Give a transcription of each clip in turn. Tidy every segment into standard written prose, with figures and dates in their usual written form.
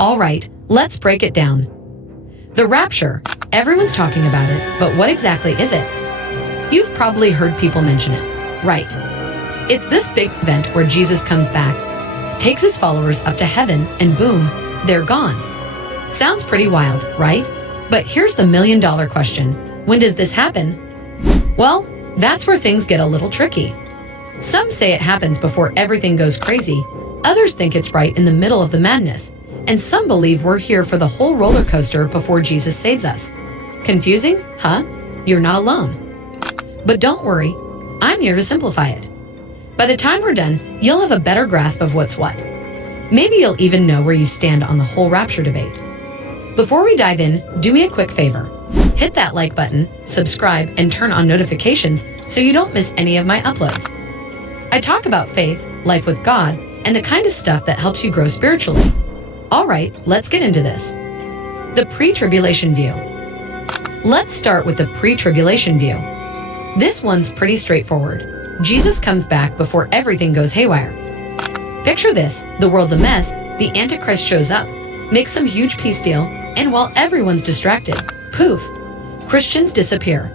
All right, let's break it down. The rapture. Everyone's talking about it, but what exactly is it? You've probably heard people mention it, right? It's this big event where Jesus comes back, takes his followers up to heaven, and boom, they're gone. Sounds pretty wild, right? But here's the million-dollar question. When does this happen? Well, that's where things get a little tricky. Some say it happens before everything goes crazy. Others think it's right in the middle of the madness. And some believe we're here for the whole roller coaster before Jesus saves us. Confusing, huh? You're not alone. But don't worry, I'm here to simplify it. By the time we're done, you'll have a better grasp of what's what. Maybe you'll even know where you stand on the whole rapture debate. Before we dive in, do me a quick favor. Hit that like button, subscribe, and turn on notifications so you don't miss any of my uploads. I talk about faith, life with God, and the kind of stuff that helps you grow spiritually. All right, let's get into this. The pre-tribulation view. Let's start with the pre-tribulation view. This one's pretty straightforward. Jesus comes back before everything goes haywire. Picture this, the world's a mess, the Antichrist shows up, makes some huge peace deal, and while everyone's distracted, poof, Christians disappear.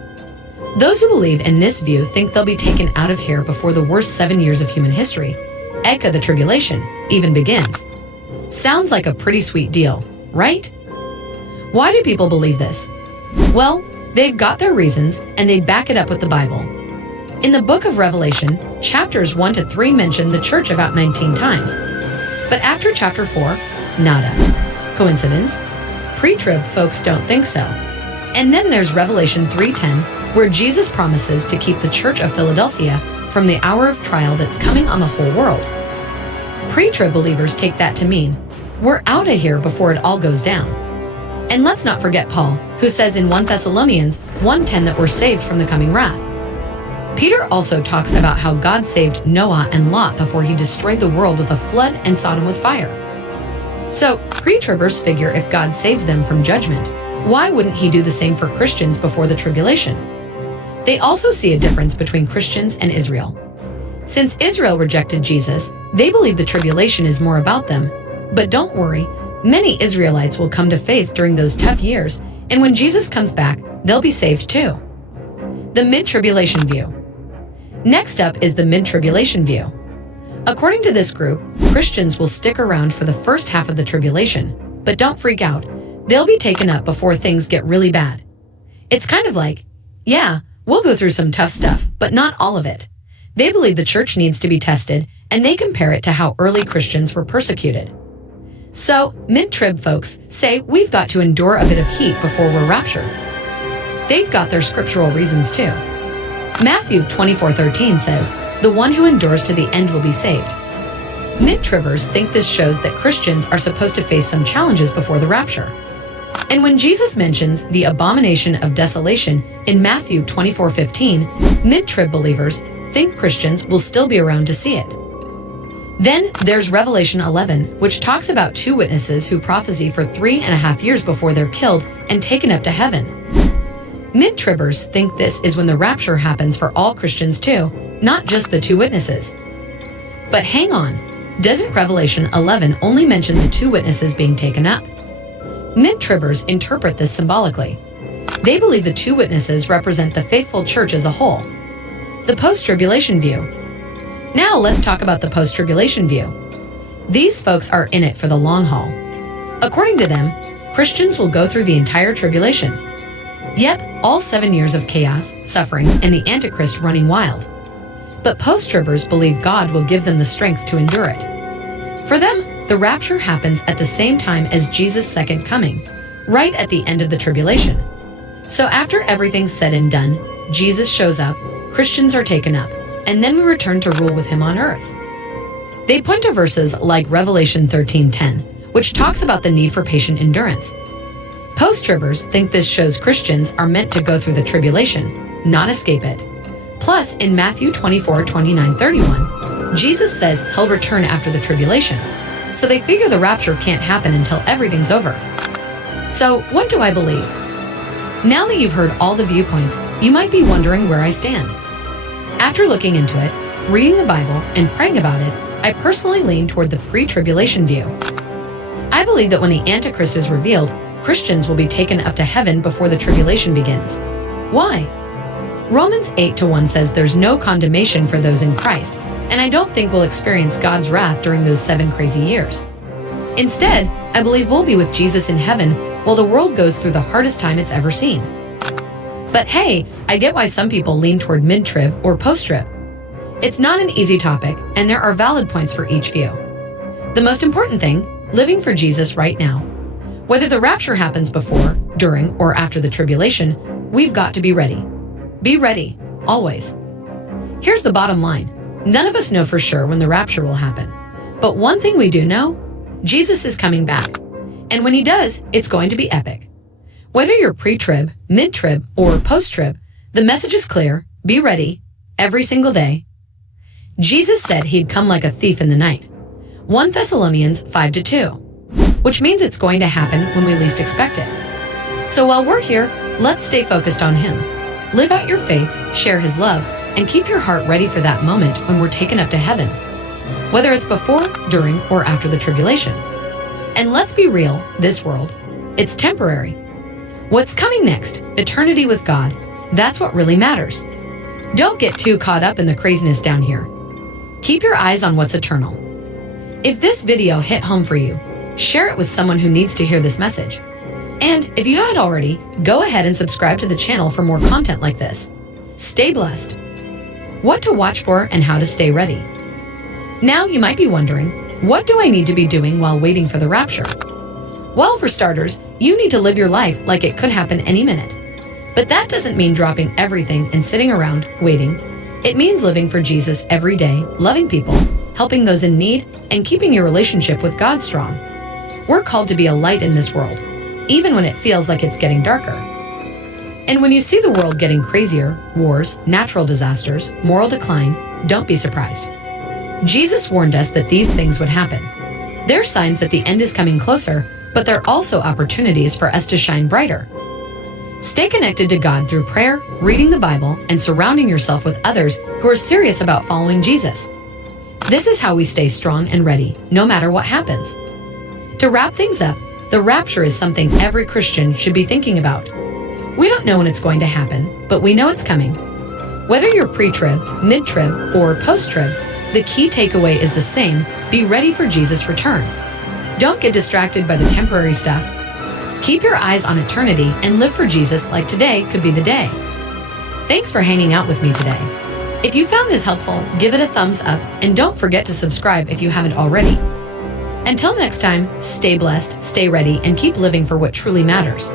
Those who believe in this view think they'll be taken out of here before the worst 7 years of human history, Eka the tribulation, even begins. Sounds like a pretty sweet deal, right? Why do people believe this? Well, they've got their reasons, and they back it up with the Bible. In the book of Revelation, chapters 1 to 3 mention the church about 19 times. But after chapter 4, nada. Coincidence? Pre-trib folks don't think so. And then there's Revelation 3:10, where Jesus promises to keep the church of Philadelphia from the hour of trial that's coming on the whole world. Pre-trib believers take that to mean, we're out of here before it all goes down. And let's not forget Paul, who says in 1 Thessalonians 1:10 that we're saved from the coming wrath. Peter also talks about how God saved Noah and Lot before he destroyed the world with a flood and Sodom with fire. So, pre-tribbers figure if God saved them from judgment, why wouldn't he do the same for Christians before the tribulation? They also see a difference between Christians and Israel. Since Israel rejected Jesus, they believe the tribulation is more about them. But don't worry, many Israelites will come to faith during those tough years, and when Jesus comes back, they'll be saved too. The mid-tribulation view. Next up is the mid-tribulation view. According to this group, Christians will stick around for the first half of the tribulation, but don't freak out. They'll be taken up before things get really bad. It's kind of like, yeah, we'll go through some tough stuff, but not all of it. They believe the church needs to be tested, and they compare it to how early Christians were persecuted. So, mid-trib folks say we've got to endure a bit of heat before we're raptured. They've got their scriptural reasons too. Matthew 24:13 says, "The one who endures to the end will be saved." Mid-tribbers think this shows that Christians are supposed to face some challenges before the rapture. And when Jesus mentions the abomination of desolation in Matthew 24:15, mid-trib believers think Christians will still be around to see it. Then there's Revelation 11, which talks about 2 witnesses who prophesy for 3.5 years before they're killed and taken up to heaven. Mid-tribbers think this is when the rapture happens for all Christians too, not just the 2 witnesses. But hang on, doesn't Revelation 11 only mention the 2 witnesses being taken up? Mid-tribbers interpret this symbolically. They believe the 2 witnesses represent the faithful church as a whole. The post-tribulation view. Now let's talk about the post-tribulation view. These folks are in it for the long haul. According to them, Christians will go through the entire tribulation. Yep, all 7 years of chaos, suffering, and the Antichrist running wild. But post-tribbers believe God will give them the strength to endure it. For them, the rapture happens at the same time as Jesus' second coming, right at the end of the tribulation. So after everything's said and done, Jesus shows up, Christians are taken up, and then we return to rule with him on earth. They point to verses like Revelation 13:10, which talks about the need for patient endurance. Post-tribbers think this shows Christians are meant to go through the tribulation, not escape it. Plus, in Matthew 24:29-31, Jesus says he'll return after the tribulation, so they figure the rapture can't happen until everything's over. So, what do I believe? Now that you've heard all the viewpoints, you might be wondering where I stand. After looking into it, reading the Bible, and praying about it, I personally lean toward the pre-tribulation view. I believe that when the Antichrist is revealed, Christians will be taken up to heaven before the tribulation begins. Why? Romans 8:1 says there's no condemnation for those in Christ, and I don't think we'll experience God's wrath during those 7 crazy years. Instead, I believe we'll be with Jesus in heaven while the world goes through the hardest time it's ever seen. But hey, I get why some people lean toward mid-trib or post-trib. It's not an easy topic, and there are valid points for each view. The most important thing, living for Jesus right now. Whether the rapture happens before, during, or after the tribulation, we've got to be ready. Be ready, always. Here's the bottom line. None of us know for sure when the rapture will happen. But one thing we do know, Jesus is coming back. And when he does, it's going to be epic. Whether you're pre-trib, mid-trib, or post-trib, the message is clear. Be ready, every single day. Jesus said he'd come like a thief in the night. 1 Thessalonians 5:2, which means it's going to happen when we least expect it. So while we're here, let's stay focused on him. Live out your faith, share his love, and keep your heart ready for that moment when we're taken up to heaven. Whether it's before, during, or after the tribulation. And let's be real, this world, it's temporary. What's coming next, eternity with God, that's what really matters. Don't get too caught up in the craziness down here. Keep your eyes on what's eternal. If this video hit home for you, share it with someone who needs to hear this message. And if you haven't already, go ahead and subscribe to the channel for more content like this. Stay blessed. What to watch for and how to stay ready. Now you might be wondering, what do I need to be doing while waiting for the rapture? Well, for starters, you need to live your life like it could happen any minute. But that doesn't mean dropping everything and sitting around, waiting. It means living for Jesus every day, loving people, helping those in need, and keeping your relationship with God strong. We're called to be a light in this world, even when it feels like it's getting darker. And when you see the world getting crazier, wars, natural disasters, moral decline, don't be surprised. Jesus warned us that these things would happen. They're signs that the end is coming closer, but they're also opportunities for us to shine brighter. Stay connected to God through prayer, reading the Bible, and surrounding yourself with others who are serious about following Jesus. This is how we stay strong and ready, no matter what happens. To wrap things up, the rapture is something every Christian should be thinking about. We don't know when it's going to happen, but we know it's coming. Whether you're pre-trib, mid-trib, or post-trib, the key takeaway is the same: be ready for Jesus' return. Don't get distracted by the temporary stuff. Keep your eyes on eternity and live for Jesus like today could be the day. Thanks for hanging out with me today. If you found this helpful, give it a thumbs up and don't forget to subscribe if you haven't already. Until next time, stay blessed, stay ready, and keep living for what truly matters.